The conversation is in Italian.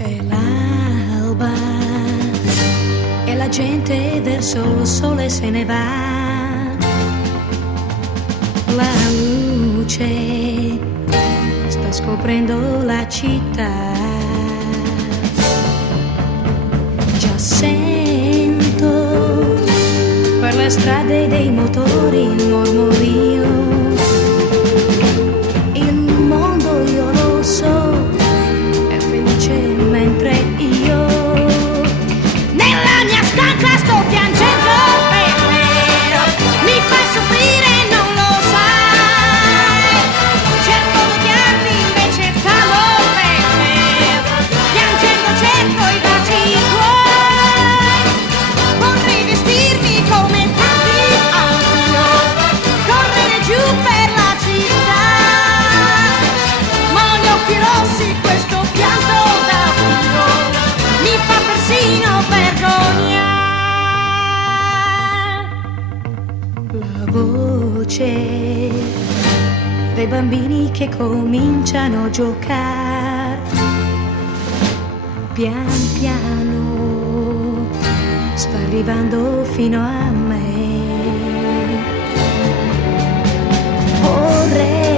È l'alba e la gente verso il sole se ne va. La luce sta scoprendo la città. Già sento per le strade dei motori il mormorio. Il mondo io lo so, è felice mentre io nella mia stanza sto piangendo per me. Mi fai soffrire, non lo sai. Cerco d'odiarti, invece t'amo per me. Piangendo cerco i baci tuoi. Potrei vestirmi come tanti altri, correre giù per la città, ma ho gli occhi rossi, questo pianto davvero mi fa persino vergogna. La voce dei bambini che cominciano a giocare pian piano sta arrivando fino a me. Vorrei